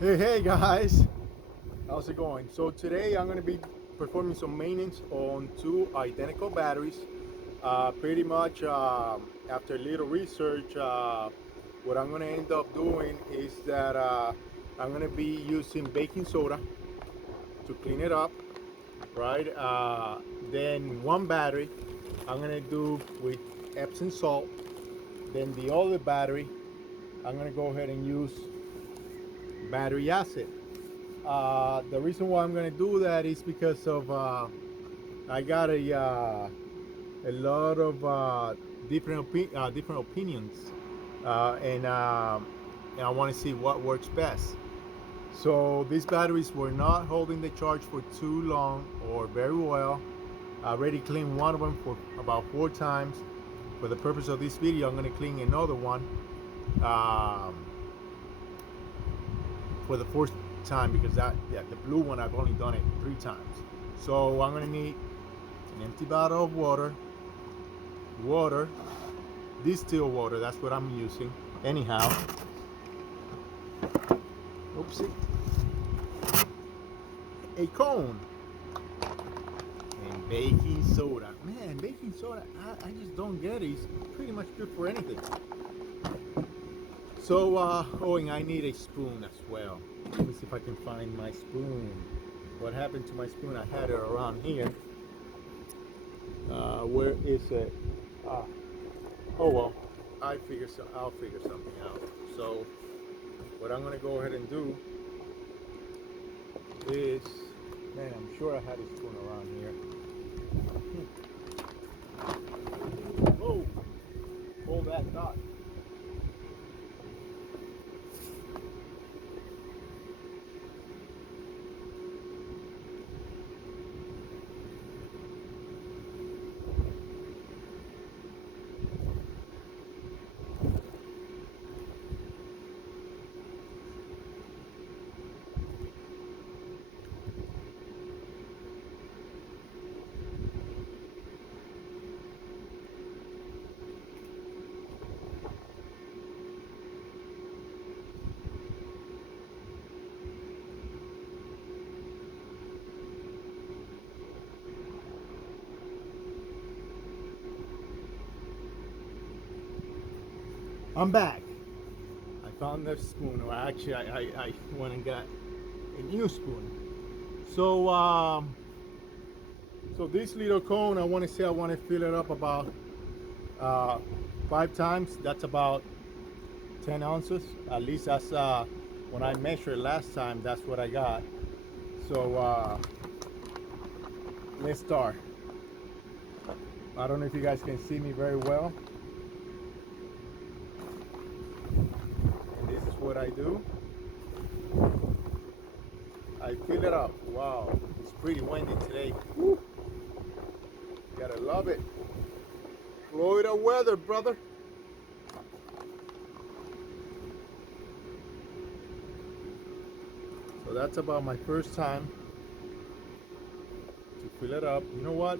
Hey guys, how's it going? So today I'm going to be performing some maintenance on two identical batteries. Pretty much after a little research, what I'm going to end up doing is that I'm going to be using baking soda to clean it up, right? Then one battery I'm going to do with Epsom salt. Then the other battery I'm going to go ahead and use battery acid. The reason why I'm going to do that is because of I got a lot of different opinions, and I want to see what works best. So these batteries were not holding the charge for too long or very well. I already cleaned one of them for about 4 times. For the purpose of this video, I'm going to clean another one um, for the first time because the blue one I've only done it 3 times. So I'm going to need an empty bottle of water, distilled water. That's what I'm using. Anyhow, oopsie, a cone and baking soda. Man, baking soda, I just don't get it. It's pretty much good for anything. So, oh, and I need a spoon as well. Let me see if I can find my spoon. What happened to my spoon? I had it around here. Where is it? Ah, oh well. I'll figure something out. So, what I'm gonna go ahead and do is, man, I'm sure I had a spoon around here. Oh, hold that thought. I'm back. I found the spoon, or actually, I went and got a new spoon. So, so this little cone, I want to say I want to fill it up about uh, 5 times. That's about 10 ounces. At least that's when I measured last time. That's what I got. So let's start. I don't know if you guys can see me very well. And this is what I do. I fill it up. Wow, it's pretty windy today. Woo. Gotta love it. Florida weather, brother. So that's about my first time to fill it up. You know what?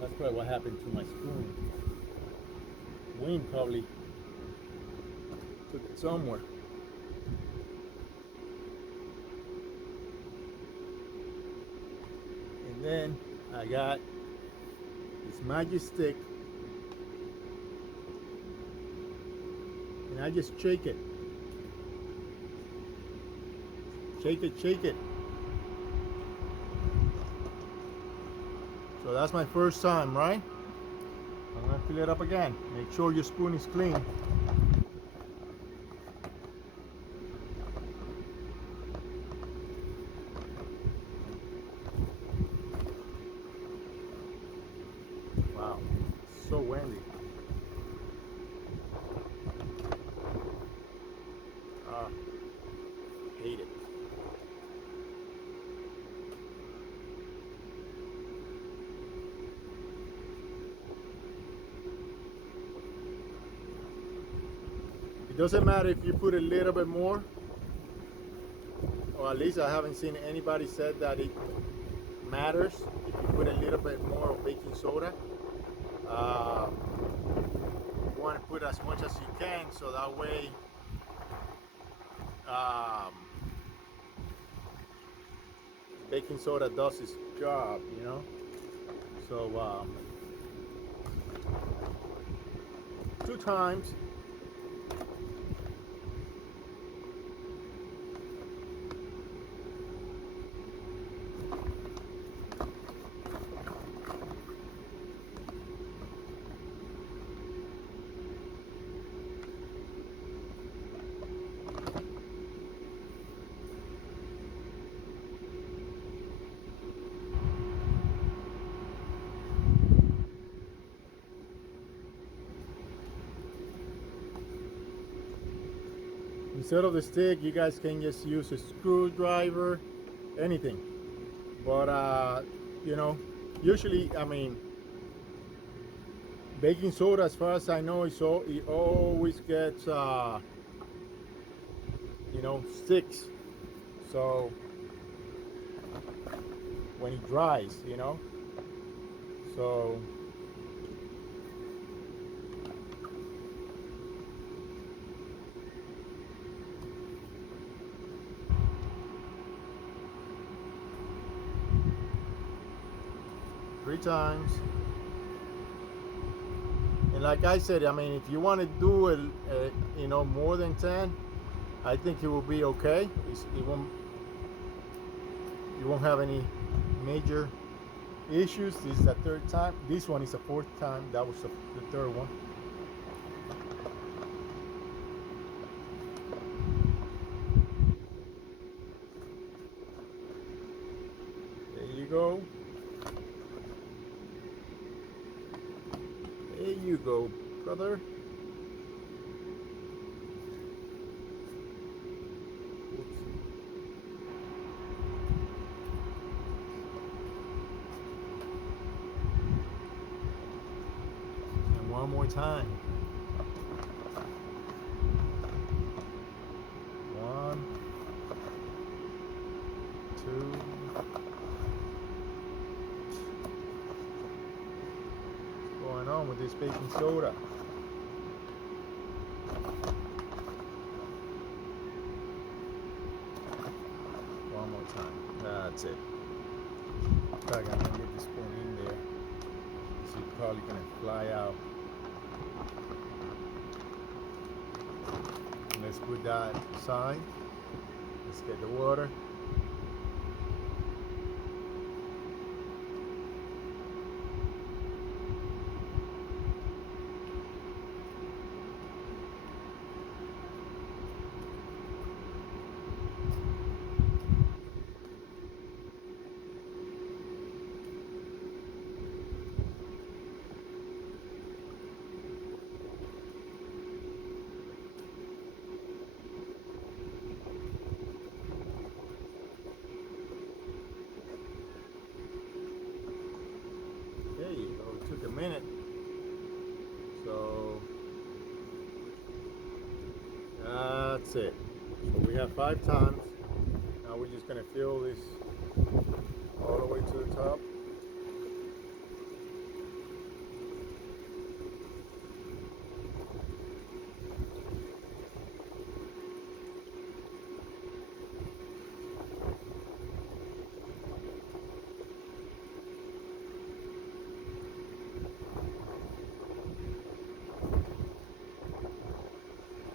That's probably what happened to my spoon. Wind probably took it somewhere. And then I got this magic stick, and I just shake it. Shake it, shake it. So that's my first time, right? I'm gonna fill it up again. Make sure your spoon is clean. Wow, so windy. Ah, hate it. It doesn't matter if you put a little bit more, or at least I haven't seen anybody said that it matters if you put a little bit more of baking soda. Uh, you want to put as much as you can so that way um, baking soda does its job, you know. So 2 times. 'Instead of the stick, you guys can just use a screwdriver, anything. But you know, usually, I mean, baking soda, as far as I know, it always gets sticks. So when it dries, so 3 times. And like I said, I mean, if you want to do it, more than 10, I think it will be okay. You won't have any major issues. This is the third time. This one is the fourth time. That was the third one. There you go. There you go, brother. And one more time. 1, 2. What's going on with this baking soda? One more time. That's it. In fact, I'm gonna get this spoon in there. It's probably gonna fly out. Let's put that aside. Let's get the water. There you go. It took a minute. So that's it. So we have 5 times. Now we're just gonna fill this all the way to the top.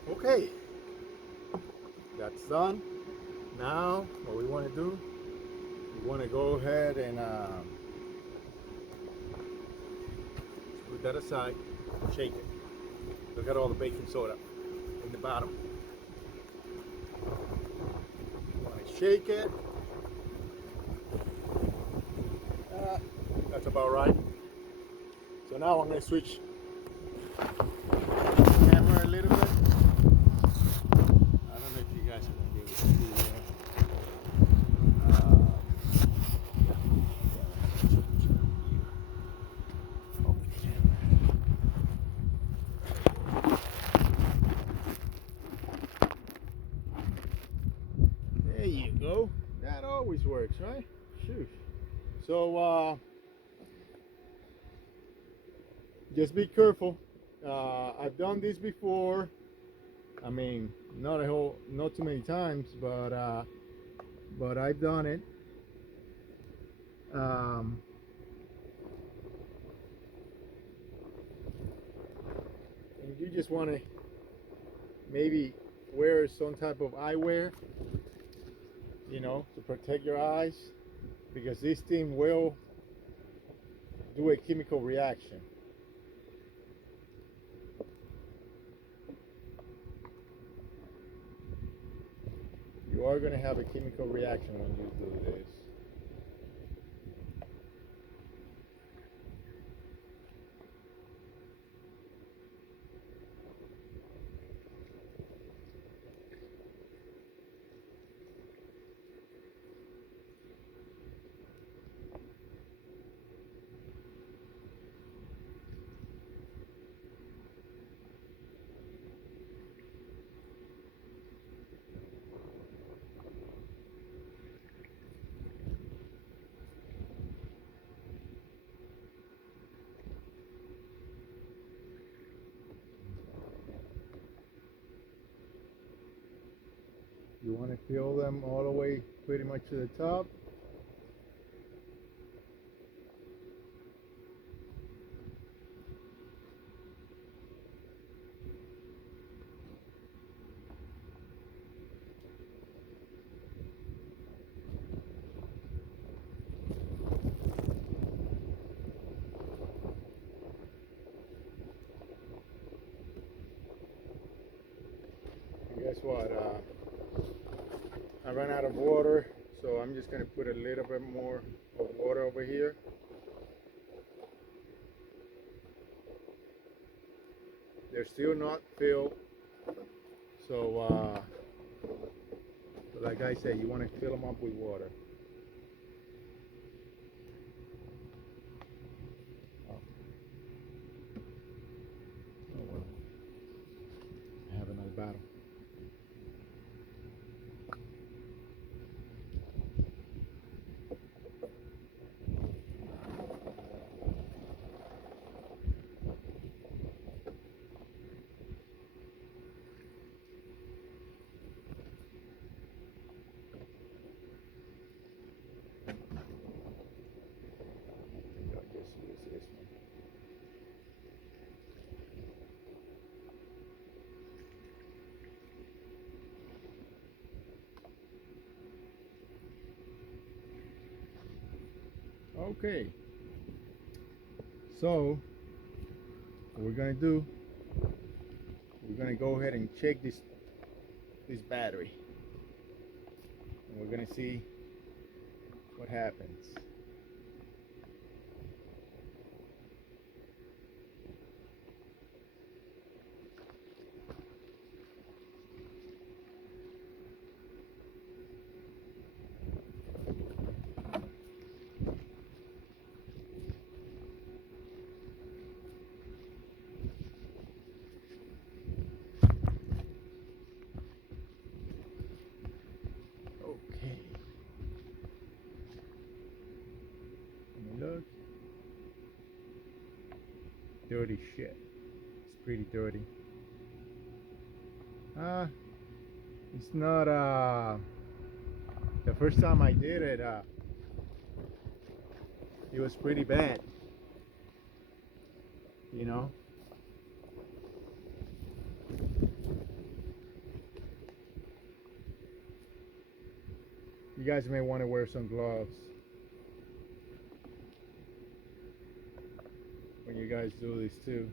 Okay, that's done. Now what we want to do, we want to go ahead and put that aside, shake it. Look at all the baking soda in the bottom. Want to shake it. That's about right. So now I'm going to switch the camera a little bit. I don't know if you guys are going to be able to see that. There you go. That always works, right? Shoot. So just be careful. I've done this before, I mean, not too many times, but I've done it. Um, and you just want to maybe wear some type of eyewear, to protect your eyes, because this thing will do a chemical reaction. You are going to have a chemical reaction when you do this. You want to fill them all the way pretty much to the top. And guess what? I ran out of water, so I'm just going to put a little bit more of water over here. They're still not filled, so like I said, you want to fill them up with water. Oh, oh well, I have another bottle. I'll just use this one. Okay, so what we're gonna do, we're gonna go ahead and check this battery, and we're gonna see what happens. Okay, let me look. Dirty shit. It's pretty dirty. It's not the first time I did it, it was pretty bad, you know. You guys may want to wear some gloves when you guys do this too.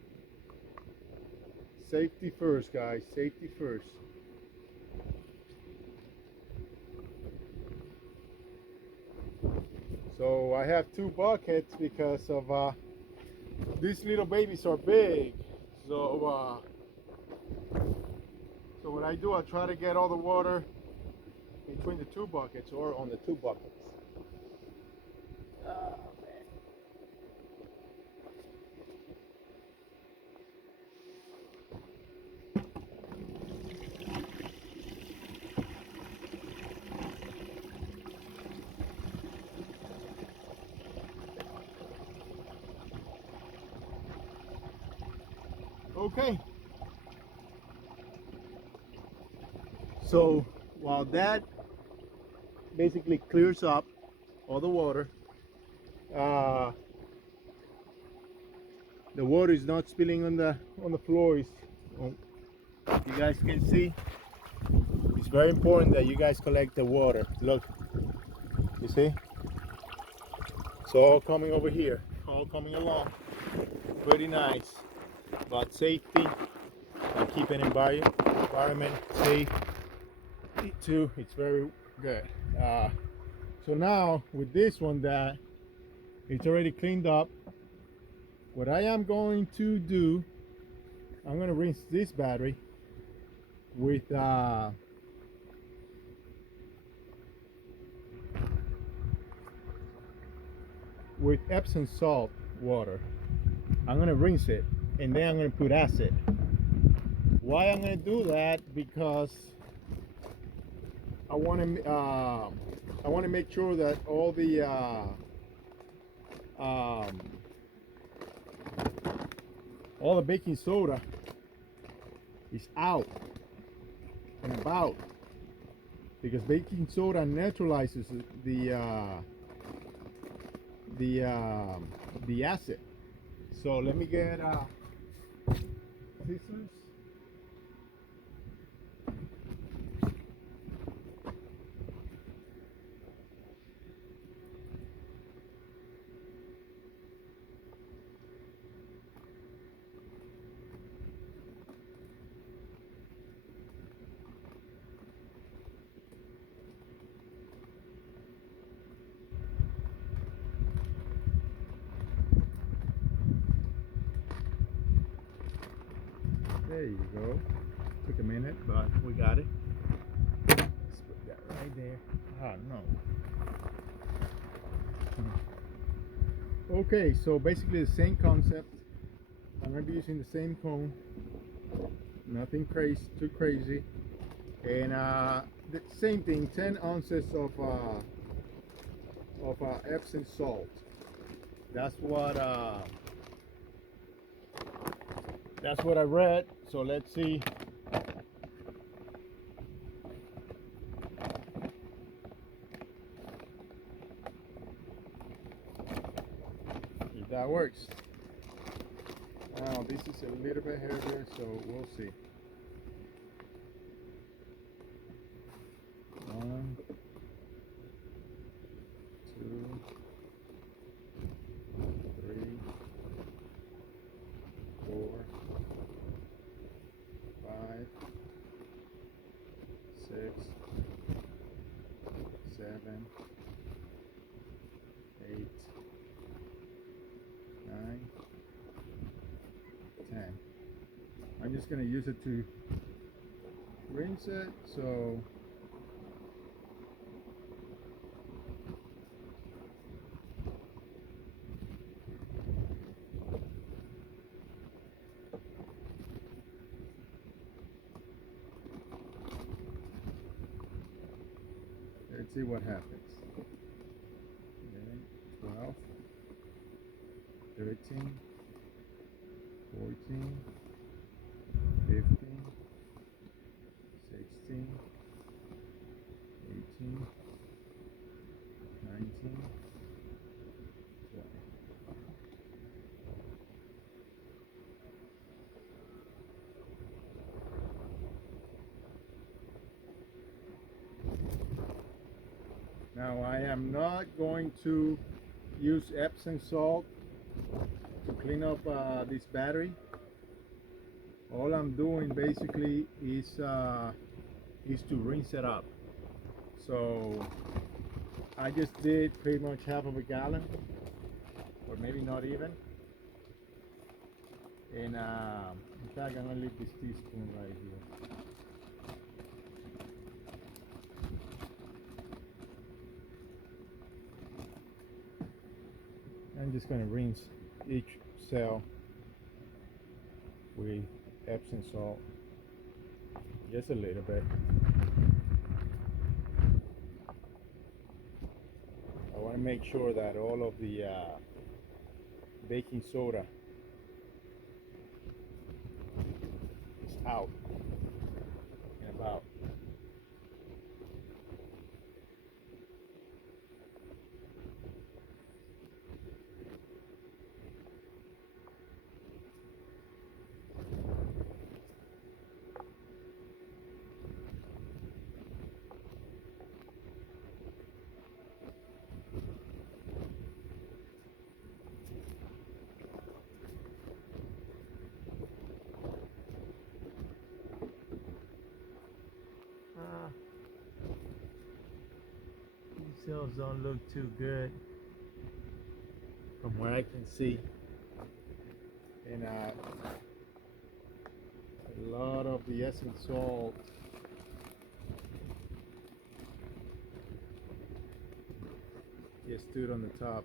Safety first, guys. Safety first. So I have two buckets because of these little babies are big. So what I do, I try to get all the water between the two buckets or on the two buckets. Oh, man. Okay. So while that basically clears up all the water, uh, the water is not spilling on the floors. You guys can see it's very important that you guys collect the water. Look, you see, it's all coming over here, all coming along, pretty nice. But safety and keeping environment safe too, it's very good. So now with this one that it's already cleaned up, what I am going to do, I'm going to rinse this battery with Epsom salt water. I'm going to rinse it and then I'm going to put acid. Why I'm going to do that? Because I want to make sure that all the baking soda is out and about, because baking soda neutralizes the acid. So let me get scissors. There you go. Took a minute, but we got it. Let's put that right there. Ah, no. Okay, so basically the same concept. I'm going to be using the same cone. Nothing too crazy. And the same thing, 10 ounces of Epsom salt. That's what I read. So let's see. If that works. Now this is a little bit heavier, so we'll see. 1, 2, 3, 4, 5, 6, 7, 8, 9, 10. I'm just going to use it to rinse it, so let's see what happens. Okay, 12, 13, 14, 15, 16, 18, 19, 20. Now I am not going to use Epsom salt to clean up this battery. All I'm doing basically is to rinse it up. So I just did pretty much half of a gallon, or maybe not even. And in fact, I'm gonna leave this teaspoon right here. I'm just going to rinse each cell with Epsom salt, just a little bit. I want to make sure that all of the baking soda is out and about. These cells don't look too good from what I can see. And a lot of the Epsom salt just stood on the top.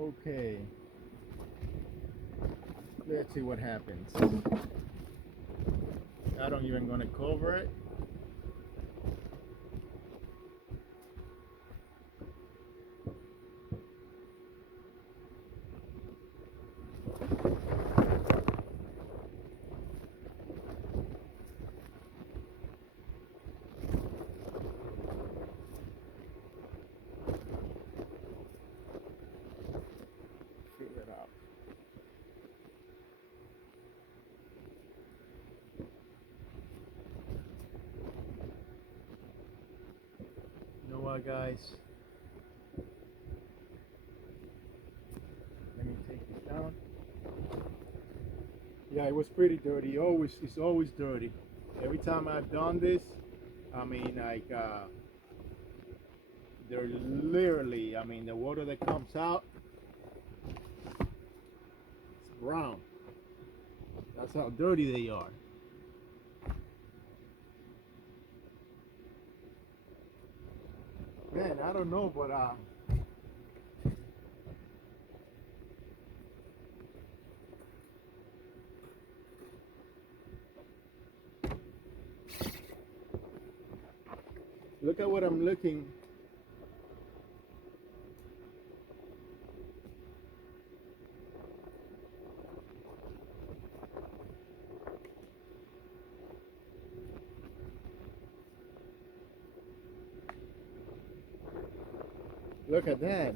Okay, let's see what happens. I don't even gonna cover it. Fill it up. You know what, guys? Let me take this down. Yeah, it was pretty dirty. It's always dirty. Every time I've done this, I mean, like, they're literally, I mean, the water that comes out, it's brown. That's how dirty they are. Man, I don't know, but look at what I'm looking. Look at that.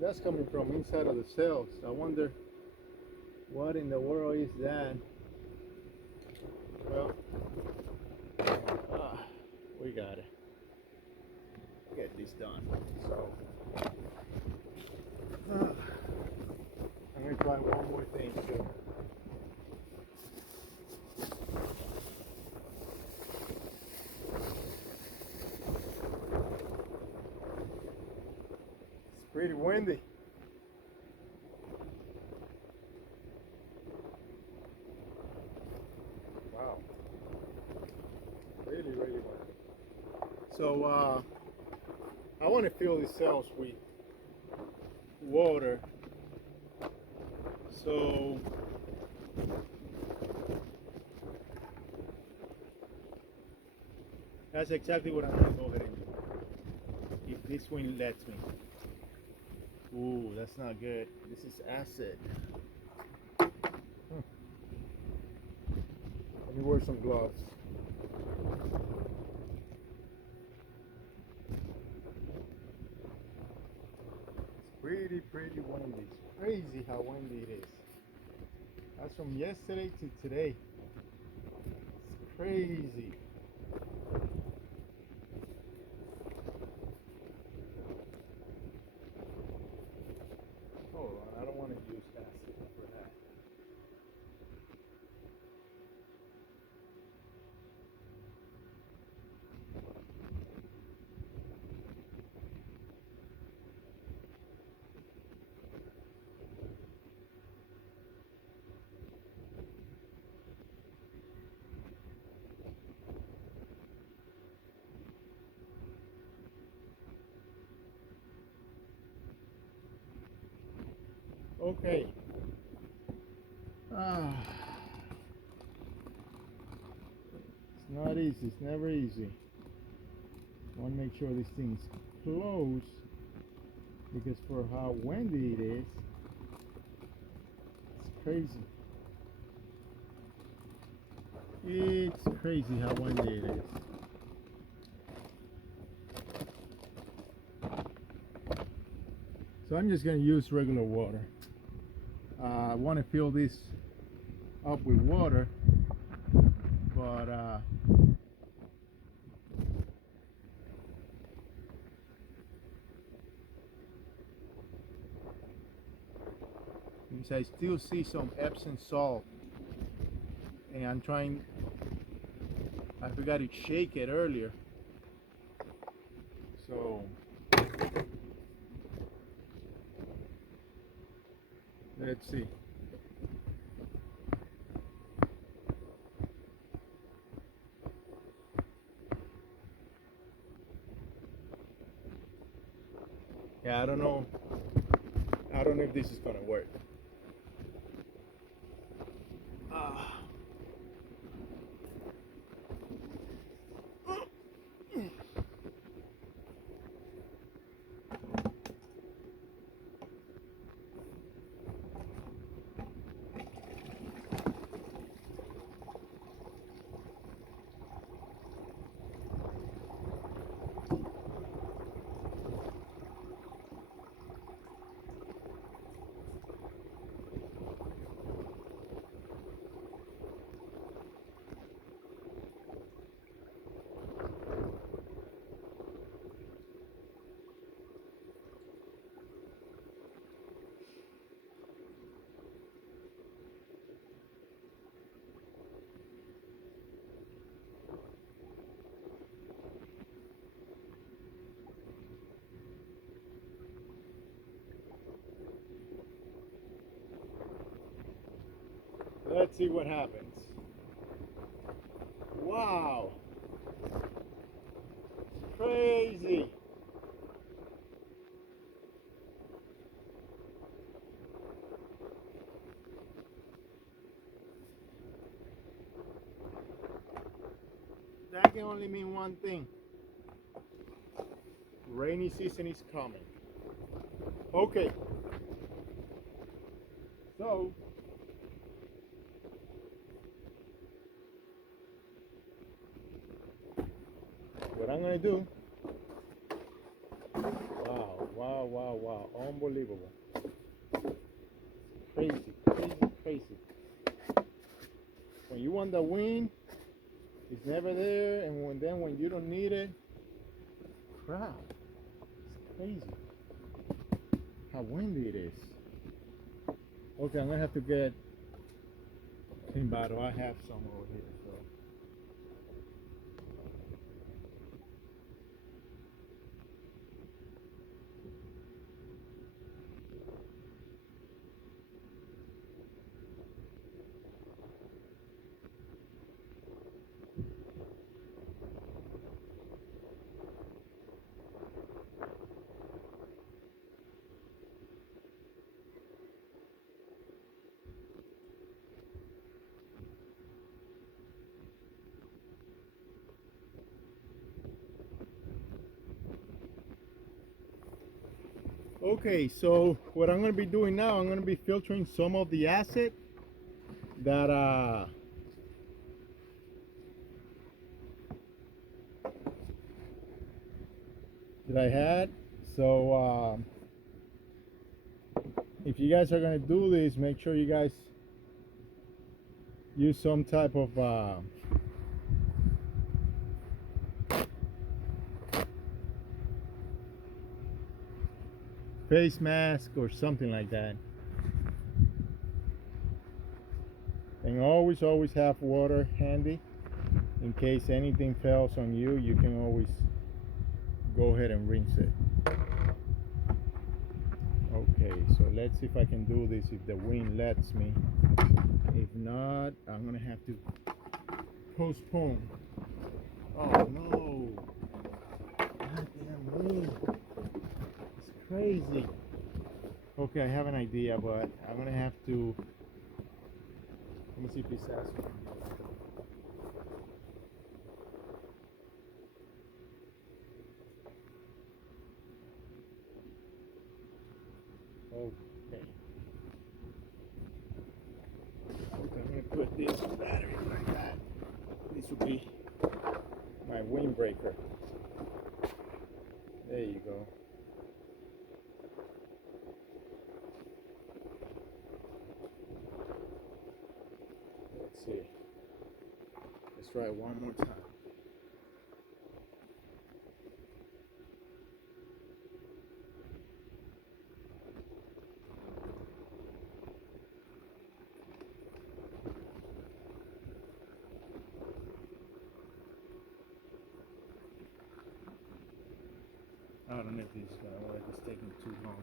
That's coming from inside of the cells. I wonder what in the world is that. Well, we gotta get this done. So I'm gonna try one more thing too. It's pretty windy. Wow. Really, really windy. So I want to fill these cells with water. So that's exactly what I'm going to go ahead and do. If this wind lets me. Ooh, that's not good. This is acid. Let me wear some gloves. It's pretty windy. It's crazy how windy it is. That's from yesterday to today. It's crazy. Hold on, I don't want to use acid for that. Okay. It's not easy. It's never easy. I want to make sure this thing's closed because for how windy it is, it's crazy. It's crazy how windy it is. So I'm just going to use regular water. I want to fill this up with water, but because I still see some Epsom salt, and I forgot to shake it earlier. So let's see. Yeah, I don't know if this is gonna work. Let's see what happens. Wow, crazy. That can only mean one thing. Rainy season is coming. Okay, so what I'm gonna do, wow, unbelievable. Crazy. When you want the wind, it's never there, and when you don't need it, crap, it's crazy how windy it is. Okay, I'm gonna have to get a clean bottle. I have some over here, so. Okay, so what I'm going to be doing now, I'm going to be filtering some of the acid that I had. So if you guys are going to do this, make sure you guys use some type of face mask or something like that. And always have water handy in case anything fails on you. You can always go ahead and rinse it. Okay, so let's see if I can do this if the wind lets me. If not, I'm gonna have to postpone. Oh no, goddamn wind, it's crazy. Okay, I have an idea, but I'm gonna have to, let me see if this has one. Okay. I'm gonna put this battery like that. be my windbreaker. There you go. Let's see. Let's try it one more time. I don't know if this is gonna work. It's taking too long.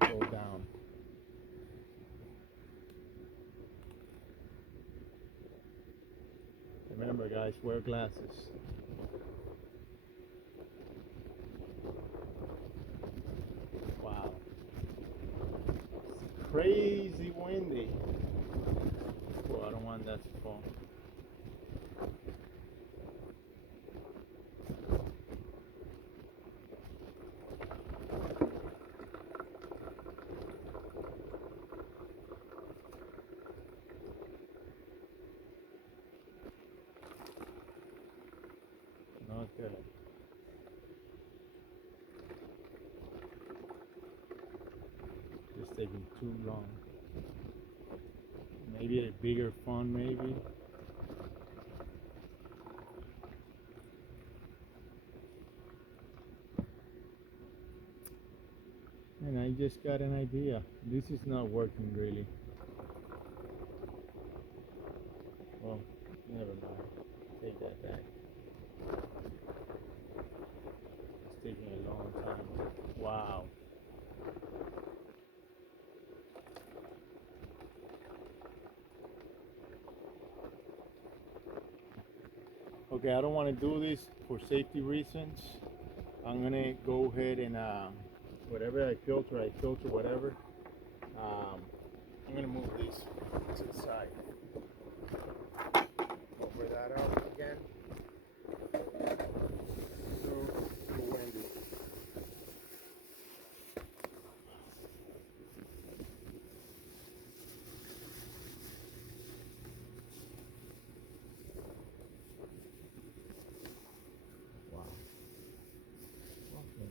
Go down. Remember, guys, wear glasses. Wow. It's crazy windy. Oh, I don't want that to fall. Not good. It's taking too long. Maybe a bigger font, maybe. And I just got an idea. This is not working really. Well, never mind. Take that back. It's taking a long time. Wow. Okay, I don't want to do this for safety reasons. I'm gonna go ahead and whatever I filter whatever. I'm gonna move this to the side. Over that out again.